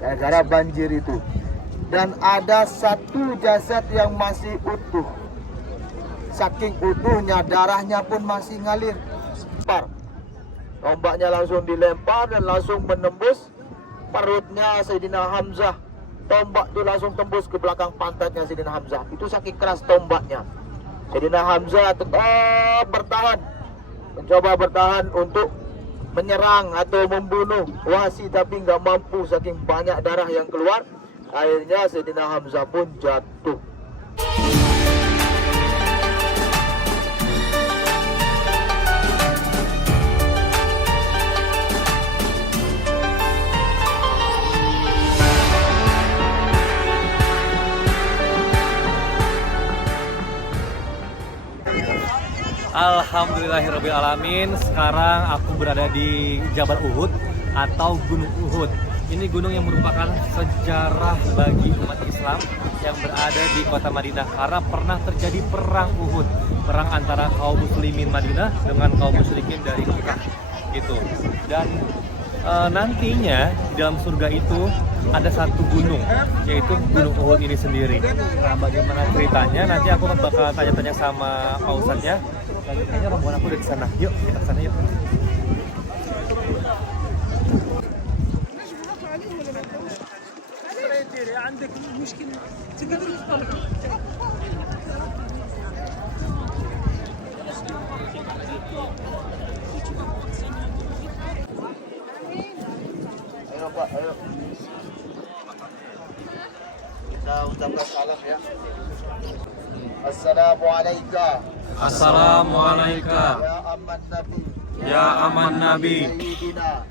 gara-gara banjir itu. Dan ada satu jasad yang masih utuh. Saking utuhnya, darahnya pun masih ngalir. Tombaknya langsung dilempar dan langsung menembus perutnya Sayyidina Hamzah. Tombak itu langsung tembus ke belakang pantatnya Sayyidina Hamzah. Itu saking keras tombaknya. Sayyidina Hamzah tetap bertahan, mencoba bertahan untuk menyerang atau membunuh Wahsy, tapi nggak mampu saking banyak darah yang keluar. Akhirnya Sayyidina Hamzah pun jatuh. Alhamdulillahirrabbilalamin. Sekarang aku berada di Jabal Uhud atau Gunung Uhud. Ini gunung yang merupakan sejarah bagi umat Islam yang berada di kota Madinah, karena pernah terjadi perang Uhud, perang antara kaum muslimin Madinah dengan kaum musyrikin dari Mekah gitu. Dan nantinya dalam surga itu ada satu gunung, yaitu Gunung Uhud ini sendiri. Nah, bagaimana ceritanya nanti aku bakal tanya-tanya sama Pak Ustadznya. Kayaknya rombongan aku udah di sana. Yuk, kita ke sana yuk. Ayo Pak, ayo. Kita ucapkan salam ya. Assalamualaikum. Assalamualaikum. Ya aman Nabi. Ya aman Nabi.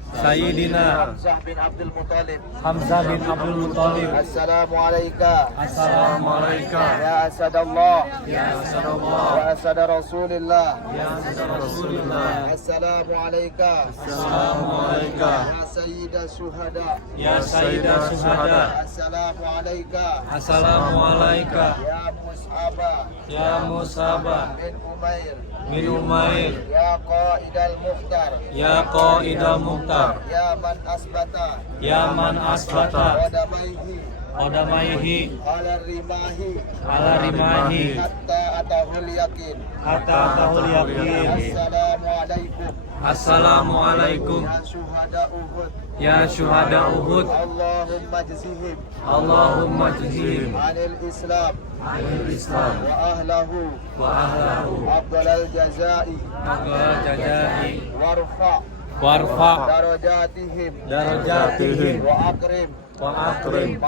Sayyidina Hamzah bin Abdul Muttalib. Hamzah bin Abdul Muttalib. Assalamualaikum. Assalamualaikum. Ya Asadallah. Ya Rasulullah. Wa Asad Rasulillah. Ya Rasulullah. Assalamualaikum. Assalamualaikum. Ya Sayyidah Syuhada. Ya Sayyidah Syuhada. Assalamualaikum. Assalamualaikum. Ya Mus'abah Ya Musabah bin Umair. min Umair. Ya Qaidal Mukhtar. Ya Qaidal Mukhtar. Ya man asbata. Ya man asbata Qadamaihi Qadamaihi ala rimahi ala rimahi hatta atahul yakin. hatta tahul yakin. Assalamualaikum. Assalamualaikum. Ya syuhada Uhud. Ya syuhada Uhud. Allahumma jzihim Allahumma jzihim anil Islam anil Islam wa ahlahu wa ahlahu afdalal jazai aqal jazai warfa warfa darajatihim darajatihim wa akrim wa akrim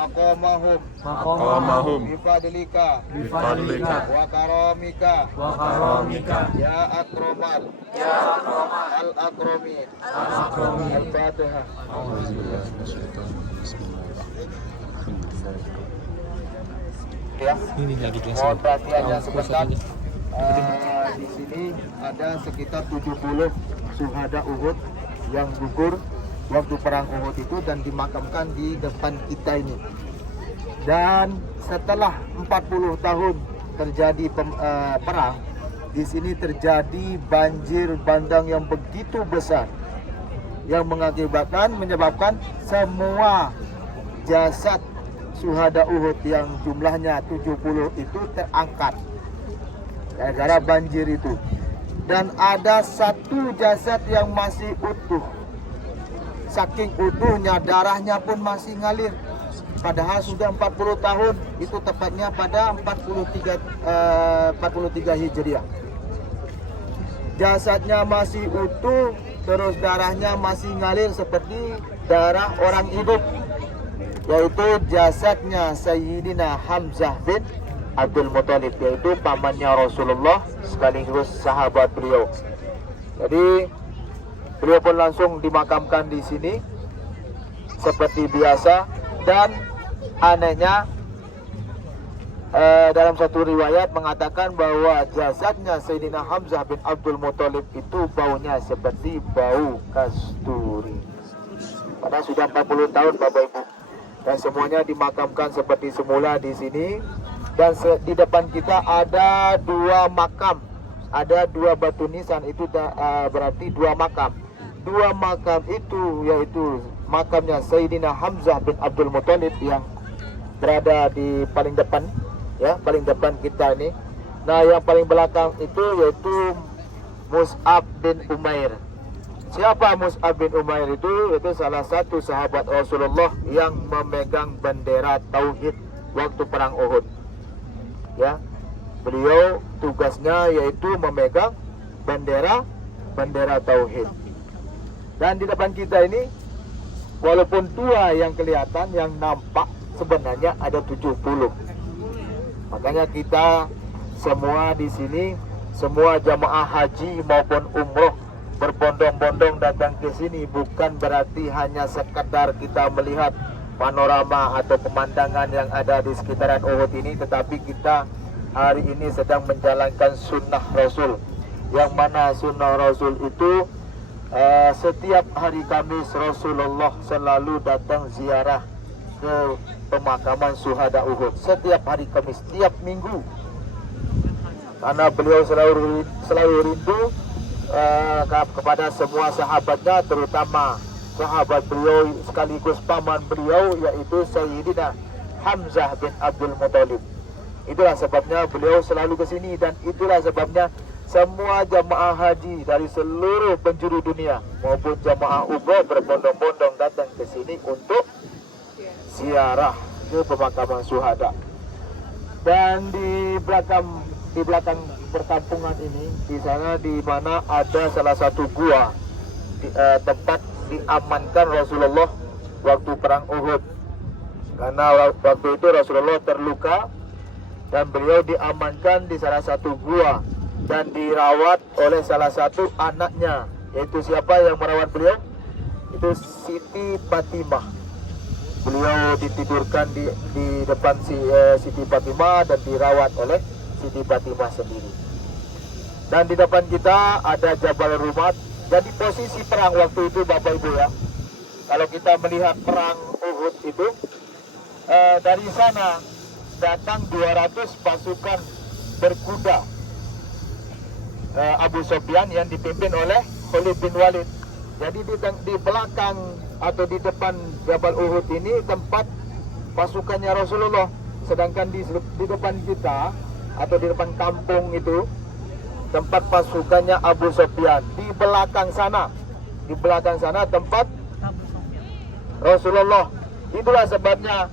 maqamahum bifadlika bifadlika wa karamika wa karamika ya akramal al akramin. akramin. Al-Fatihah. Ya, Ini lagi mohon perhatiannya sebentar. Di sini ada sekitar 70 syuhada Uhud yang gugur waktu perang Uhud itu dan dimakamkan di depan kita ini. Dan setelah 40 tahun terjadi perang, di sini terjadi banjir bandang yang begitu besar yang menyebabkan semua jasad syuhada Uhud yang jumlahnya 70 itu terangkat gara-gara banjir itu. Dan ada satu jasad yang masih utuh. Saking utuhnya, darahnya pun masih ngalir. Padahal sudah 40 tahun, itu tepatnya pada 43 Hijriah. Jasadnya masih utuh, terus darahnya masih ngalir seperti darah orang hidup, yaitu jasadnya Sayyidina Hamzah bin Abdul Muttalib, yaitu pamannya Rasulullah sekaligus sahabat beliau. Jadi beliau pun langsung dimakamkan di sini seperti biasa. Dan anehnya dalam satu riwayat mengatakan bahwa jasadnya Sayyidina Hamzah bin Abdul Muttalib itu baunya seperti bau kasturi. Padahal sudah 40 tahun Bapak Ibu. Dan semuanya dimakamkan seperti semula di sini. Dan di depan kita ada 2 makam. Ada 2 batu nisan, itu berarti 2 makam. 2 makam itu yaitu makamnya Sayyidina Hamzah bin Abdul Muthalib yang berada di paling depan, ya, paling depan kita ini. Nah, yang paling belakang itu yaitu Mus'ab bin Umair. Siapa Mus'ab bin Umair itu? Itu salah satu sahabat Rasulullah yang memegang bendera tauhid waktu perang Uhud. Ya, beliau tugasnya yaitu memegang bendera tauhid. Dan di depan kita ini, walaupun tua yang kelihatan, yang nampak sebenarnya ada 70. Makanya kita semua di sini, semua jamaah haji maupun umroh berbondong-bondong datang ke sini bukan berarti hanya sekedar kita melihat panorama atau pemandangan yang ada di sekitaran Uhud ini, tetapi kita hari ini sedang menjalankan sunnah Rasul. Yang mana sunnah Rasul itu setiap hari Kamis Rasulullah selalu datang ziarah ke pemakaman syuhada Uhud. Setiap hari Kamis, setiap minggu. Karena beliau selalu rindu kepada semua sahabatnya, terutama sahabat beliau sekaligus paman beliau, yaitu Sayyidina Hamzah bin Abdul Muthalib. Itulah sebabnya beliau selalu ke sini, dan itulah sebabnya semua jamaah haji dari seluruh penjuru dunia maupun jamaah umroh berbondong-bondong datang ke sini untuk ziarah ke pemakaman syuhada. Dan di belakang perkampungan ini, di sana di mana ada salah satu gua tempat diamankan Rasulullah waktu perang Uhud. Karena waktu itu Rasulullah terluka dan beliau diamankan di salah satu gua dan dirawat oleh salah satu anaknya. Yaitu siapa yang merawat beliau? Itu Siti Fatimah. Beliau ditidurkan di depan Siti Fatimah dan dirawat oleh Siti Fatimah sendiri. Dan di depan kita ada Jabal Rumat. Jadi posisi perang waktu itu, Bapak Ibu ya, kalau kita melihat perang Uhud itu, dari sana datang 200 pasukan berkuda Abu Sufyan yang dipimpin oleh Khalid bin Walid. Jadi di belakang atau di depan Jabal Uhud ini tempat pasukannya Rasulullah. Sedangkan di depan kita atau di depan kampung itu tempat pasukannya Abu Sufyan. Di belakang sana tempat Rasulullah. Itulah sebabnya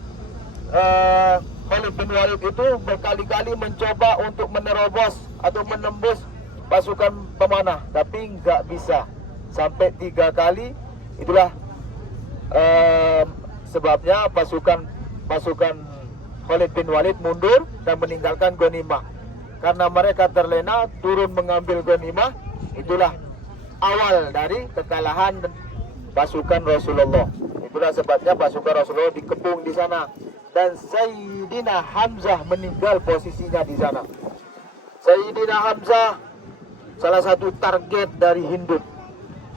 Khalid bin Walid itu berkali-kali mencoba untuk menerobos atau menembus pasukan pemanah, tapi nggak bisa, sampai 3 kali. Itulah sebabnya pasukan Khalid bin Walid mundur dan meninggalkan ghanimah. Karena mereka terlena turun mengambil ghanimah. Itulah awal dari kekalahan pasukan Rasulullah. Itulah sebabnya pasukan Rasulullah dikepung di sana, dan Sayyidina Hamzah meninggal posisinya di sana. Sayyidina Hamzah salah satu target dari Hindun.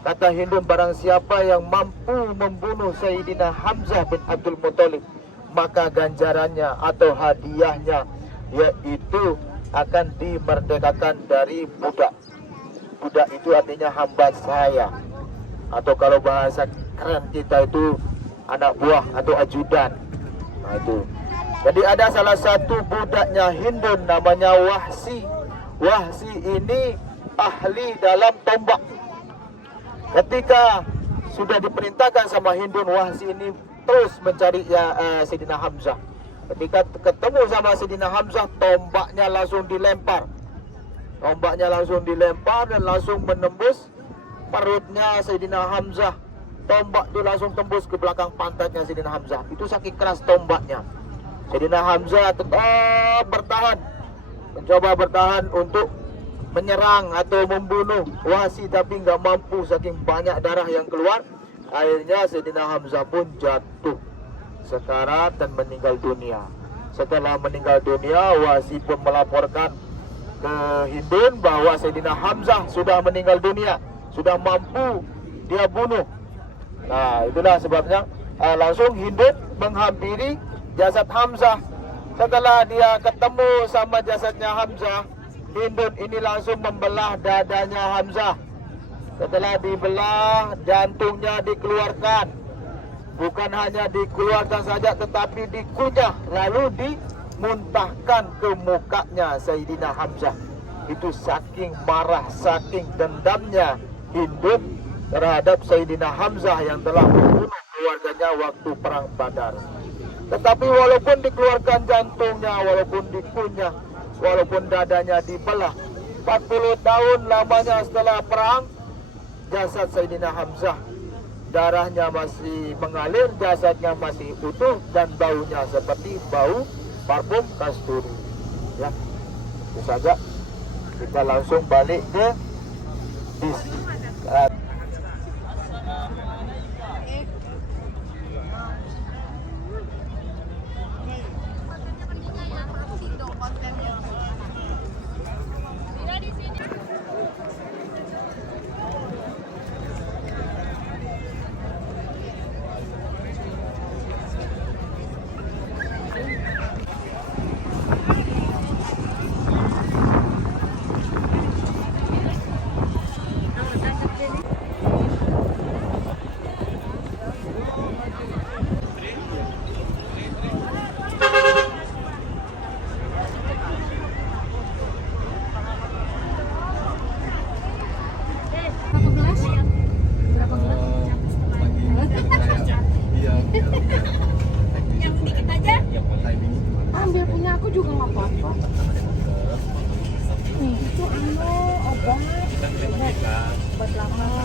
Kata Hindun, barang siapa yang mampu membunuh Sayyidina Hamzah bin Abdul Muthalib, maka ganjarannya atau hadiahnya yaitu akan dimerdekakan dari budak. Budak itu artinya hamba saya, atau kalau bahasa keren kita itu anak buah atau ajudan. Nah itu. Jadi ada salah satu budaknya Hindun namanya Wahsi. Wahsi ini ahli dalam tombak. Ketika sudah diperintahkan sama Hindun, Wahsi ini terus mencari Sayyidina Hamzah. Ketika ketemu sama Sayyidina Hamzah, tombaknya langsung dilempar. Dan langsung menembus perutnya Sayyidina Hamzah. Tombak itu langsung tembus ke belakang pantatnya Sayyidina Hamzah. Itu saking keras tombaknya. Sayyidina Hamzah tetap bertahan, mencoba bertahan untuk menyerang atau membunuh Wahsi, tapi nggak mampu saking banyak darah yang keluar. Akhirnya Sayyidina Hamzah pun jatuh sekarat dan meninggal dunia. Setelah meninggal dunia, Wahsi pun melaporkan ke Hindun bahwa Sayyidina Hamzah sudah meninggal dunia, sudah mampu dia bunuh. Nah itulah sebabnya langsung Hindun menghampiri jasad Hamzah. Setelah dia ketemu sama jasadnya Hamzah, Hindun ini langsung membelah dadanya Hamzah. Setelah dibelah, jantungnya dikeluarkan. Bukan hanya dikeluarkan saja tetapi dikunyah lalu dimuntahkan ke mukanya Sayyidina Hamzah. Itu saking marah, saking dendamnya Hind terhadap Sayyidina Hamzah yang telah membunuh keluarganya waktu perang Badar. Tetapi walaupun dikeluarkan jantungnya, walaupun dikunyah, walaupun dadanya dibelah, 40 tahun lamanya setelah perang, jasad Sayyidina Hamzah, darahnya masih mengalir, jasadnya masih utuh, dan baunya seperti bau parfum kasturi. Ya, itu saja. Kita langsung balik ke bis. Yang dikit aja. Ambil punya aku juga nggak apa-apa. Nih, itu obat. Obat lama.